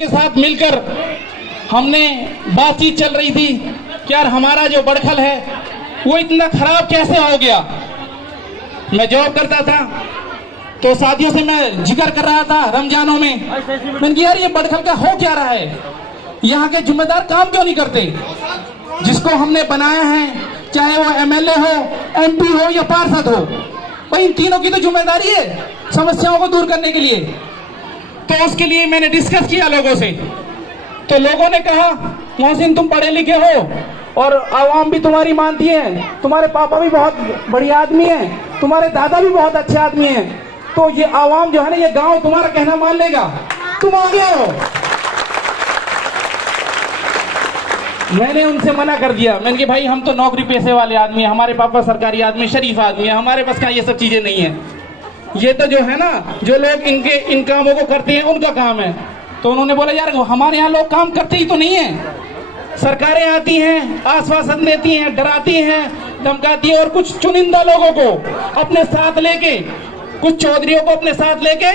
के साथ मिलकर हमने बातचीत चल रही थी कि यार हमारा जो बड़खल है वो इतना खराब कैसे हो गया। मैं जॉब करता था तो साथियों से मैं जिक्र कर रहा था रमजानों में, मैंने कहा यार ये बड़खल का हो क्या रहा है, यहाँ के जिम्मेदार काम क्यों नहीं करते। जिसको हमने बनाया है, चाहे वो एमएलए हो, एमपी हो या पार्षद हो, भाई इन तीनों की तो जिम्मेदारी है समस्याओं को दूर करने के लिए। तो उसके लिए मैंने डिस्कस किया लोगों से, तो लोगों ने कहा मोहसिन तुम पढ़े लिखे हो और आवाम भी तुम्हारी मानती है, तुम्हारे पापा भी बहुत बढ़िया आदमी है, तुम्हारे दादा भी बहुत अच्छे आदमी हैं, तो ये आवाम जो है ना, ये गांव तुम्हारा कहना मान लेगा, तुम आगे हो। मैंने उनसे मना कर दिया, मैंने कहा भाई हम तो नौकरी पेशे वाले आदमी हैं, हमारे पापा सरकारी आदमी, शरीफ आदमी है, हमारे पास का ये सब चीजें नहीं है। ये तो जो है ना, जो लोग इन कामों को करते हैं उनका काम है। तो उन्होंने बोला यार हमारे यहाँ लोग काम करते ही तो नहीं है, सरकारें आती हैं, आश्वासन देती हैं, डराती हैं, धमकाती हैं और कुछ चुनिंदा लोगों को अपने साथ लेके, कुछ चौधरियों को अपने साथ लेके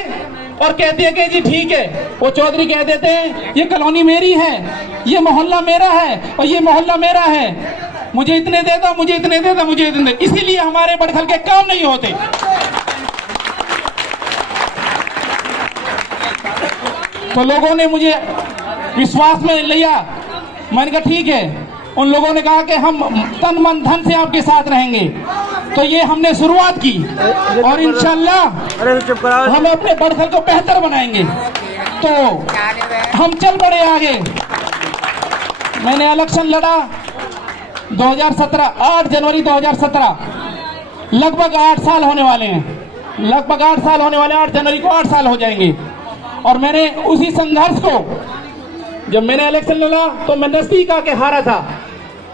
और कहती है कि जी ठीक है। वो चौधरी कह देते हैं ये कॉलोनी मेरी है, ये मोहल्ला मेरा है और ये मोहल्ला मेरा है, मुझे इतने दे दो, मुझे इतने दे दो, मुझे इतने। इसीलिए हमारे बड़खल के काम नहीं होते। तो लोगों ने मुझे विश्वास में लिया, मैंने कहा ठीक है। उन लोगों ने कहा कि हम तन मन धन से आपके साथ रहेंगे। तो ये हमने शुरुआत की और इंशाल्लाह हम अपने बड़खल को बेहतर बनाएंगे। तो हम चल पड़े आगे। मैंने इलेक्शन लड़ा 2017, 8 जनवरी 2017, लगभग 8 साल होने वाले हैं, लगभग 8 साल होने वाले, 8 जनवरी को 8 साल हो जाएंगे। और मैंने उसी संघर्ष को, जब मैंने इलेक्शन लड़ा तो मैं नजदीक आके हारा था,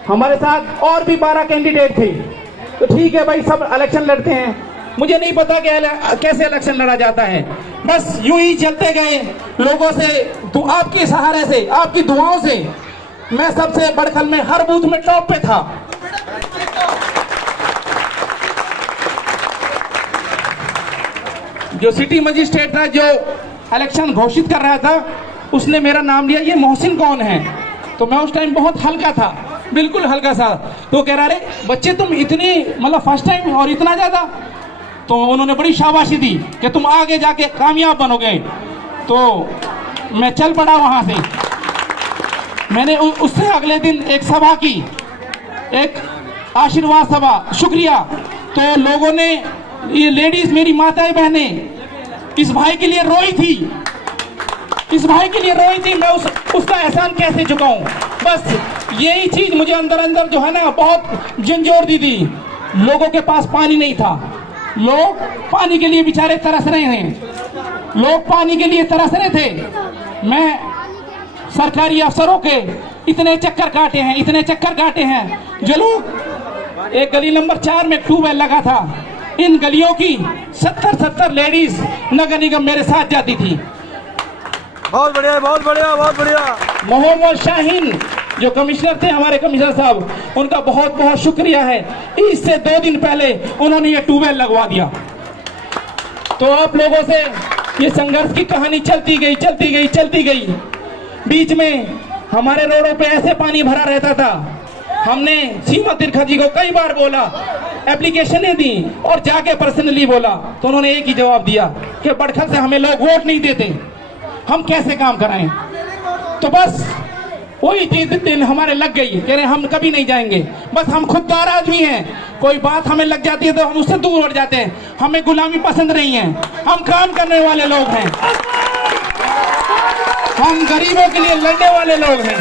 हमारे साथ और भी 12 कैंडिडेट थे। तो ठीक है भाई, सब इलेक्शन लड़ते हैं, मुझे नहीं पता कि कैसे इलेक्शन लड़ा जाता है, बस यूं ही चलते गए लोगों से, तो आपके सहारे से, आपकी दुआओं से मैं सबसे बड़खल में हर बूथ में टॉप पे था। जो सिटी मजिस्ट्रेट था, जो इलेक्शन घोषित कर रहा था, उसने मेरा नाम लिया, ये मोहसिन कौन है। तो मैं उस टाइम बहुत हल्का था, बिल्कुल हल्का सा। तो कह रहा रे बच्चे तुम इतनी, मतलब फर्स्ट टाइम और इतना ज्यादा। तो उन्होंने बड़ी शाबाशी दी कि तुम आगे जाके कामयाब बनोगे। तो मैं चल पड़ा वहां से। मैंने उससे अगले दिन एक सभा की, एक आशीर्वाद सभा, शुक्रिया। तो लोगों ने, ये लेडीज मेरी माताएं बहनें इस भाई के लिए रोई थी, इस भाई के लिए रोई थी। मैं उसका एहसान कैसे चुकाऊं। बस यही चीज मुझे अंदर अंदर जो है ना बहुत झंझोर दी थी। लोगों के पास पानी नहीं था, लोग पानी के लिए बेचारे तरस रहे हैं, लोग पानी के लिए तरस रहे थे। मैं सरकारी अफसरों के इतने चक्कर काटे हैं, इतने चक्कर काटे हैं। जो लोग, एक गली नंबर 4 में ट्यूबवेल लगा था, इन गलियों की 70 लेडीज नगर निगम मेरे साथ जाती थी। बहुत बढ़िया, बहुत बढ़िया, बहुत बढ़िया। मोहम्मद शाहीन जो कमिश्नर थे, हमारे कमिश्नर साहब, उनका बहुत बहुत शुक्रिया है। इससे 2 दिन पहले उन्होंने ये ट्यूबवेल लगवा दिया। तो आप लोगों से ये संघर्ष की कहानी चलती गई, चलती गई, चलती गई। बीच में हमारे रोडों पे ऐसे पानी भरा रहता था, हमने सीमा तिरखा जी को कई बार बोला, एप्लीकेशनें दी और जाके पर्सनली बोला। तो उन्होंने एक ही जवाब दिया कि बड़खल से हमें लोग वोट नहीं देते, हम कैसे काम कराएं। तो बस वही दिन हमारे लग गई, कह रहे हम कभी नहीं जाएंगे। बस हम खुददार आदमी हैं, कोई बात हमें लग जाती है तो हम उससे दूर हट जाते हैं। हमें गुलामी पसंद नहीं है, हम काम करने वाले लोग हैं, हम गरीबों के लिए लड़ने वाले लोग हैं।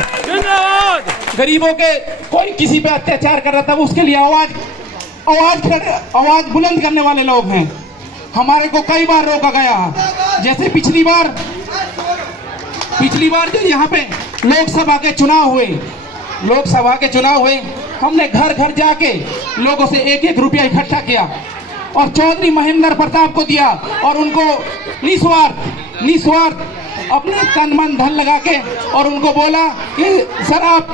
गरीबों के, कोई किसी पे अत्याचार कर रहा था, उसके लिए आवाज बुलंद करने वाले लोग हैं। हमारे को कई बार रोका गया, जैसे पिछली बार जो यहाँ पे लोकसभा के चुनाव हुए, हमने घर घर जाके लोगों से 1-1 रुपया इकट्ठा किया और चौधरी महेंद्र प्रताप को दिया और उनको निस्वार्थ अपने तन मन धन लगा के और उनको बोला कि सर आप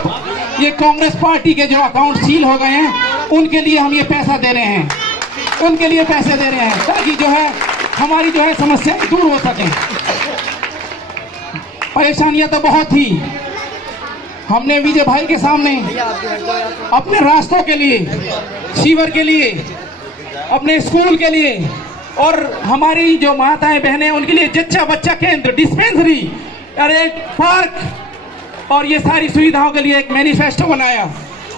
ये कांग्रेस पार्टी के जो अकाउंट सील हो गए हैं उनके लिए हम ये पैसा दे रहे हैं, उनके लिए पैसे दे रहे हैं, ताकि जो है हमारी जो है समस्याएं दूर हो सकें। परेशानियां तो बहुत थी। हमने विजय भाई के सामने अपने रास्तों के लिए, सीवर के लिए, अपने स्कूल के लिए और हमारी जो माताएं बहनें उनके लिए जच्चा बच्चा केंद्र, डिस्पेंसरी, अरे पार्क और ये सारी सुविधाओं के लिए एक मैनिफेस्टो बनाया।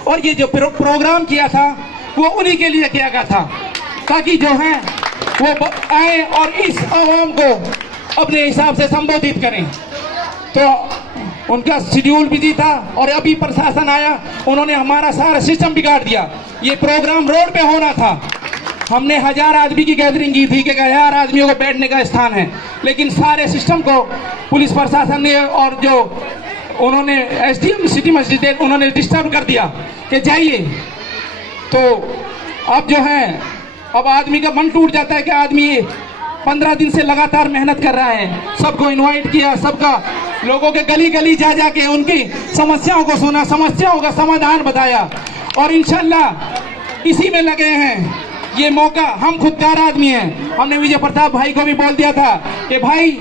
और ये जो प्रोग्राम किया था वो उन्हीं के लिए किया गया था, ताकि जो है वो आए और इस आवाम को अपने हिसाब से संबोधित करें। तो उनका शेड्यूल बिजी था और अभी प्रशासन आया, उन्होंने हमारा सारा सिस्टम बिगाड़ दिया। ये प्रोग्राम रोड पे होना था। हमने 1000 आदमी की गैदरिंग की थी कि 1000 आदमियों को बैठने का स्थान है, लेकिन सारे सिस्टम को पुलिस प्रशासन ने और जो उन्होंने एसडीएम सिटी मजिस्ट्रेट उन्होंने डिस्टर्ब कर दिया कि जाइए। तो अब जो है अब आदमी का मन टूट जाता है कि आदमी 15 दिन से लगातार मेहनत कर रहा है, सबको इनवाइट किया, सबका लोगों के गली गली जा जाके उनकी समस्याओं को सुना, समस्याओं का समाधान बताया और इंशाल्लाह इसी में लगे हैं। ये मौका, हम खुदकार आदमी हैं, हमने विजय प्रताप भाई को भी बोल दिया था कि भाई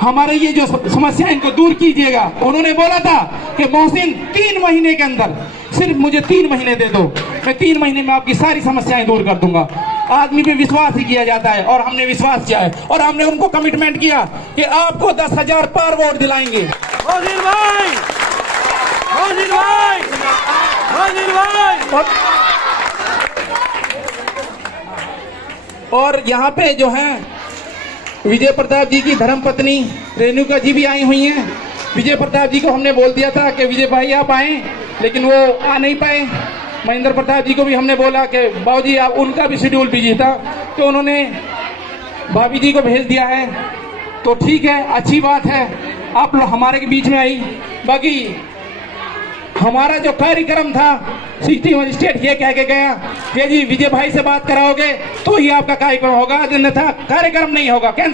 हमारे ये जो समस्या इनको दूर कीजिएगा। उन्होंने बोला था कि मोहसिन 3 महीने के अंदर, सिर्फ मुझे 3 महीने दे दो, मैं 3 महीने में आपकी सारी समस्याएं दूर कर दूंगा। आदमी पे विश्वास ही किया जाता है और हमने विश्वास किया है और हमने उनको कमिटमेंट किया कि आपको 10,000 पार वोट दिलाएंगे। मोहसिन भाई, मोहसिन भाई, मोहसिन भाई। और यहाँ पे जो है विजय प्रताप जी की धर्मपत्नी रेणुका जी भी आई हुई हैं। विजय प्रताप जी को हमने बोल दिया था कि विजय भाई आप आए, लेकिन वो आ नहीं पाए। महेंद्र प्रताप जी को भी हमने बोला कि बाबूजी आप, उनका भी शेड्यूल बिजी था, तो उन्होंने भाभी जी को भेज दिया है। तो ठीक है, अच्छी बात है, आप लोग हमारे के बीच में आई। बाकी हमारा जो कार्यक्रम था, सिटी मजिस्ट्रेट ये कह के गया कि जी विजय भाई से बात कराओगे तो ही आपका कार्यक्रम होगा, अन्यथा कार्यक्रम नहीं होगा। कैंसिल।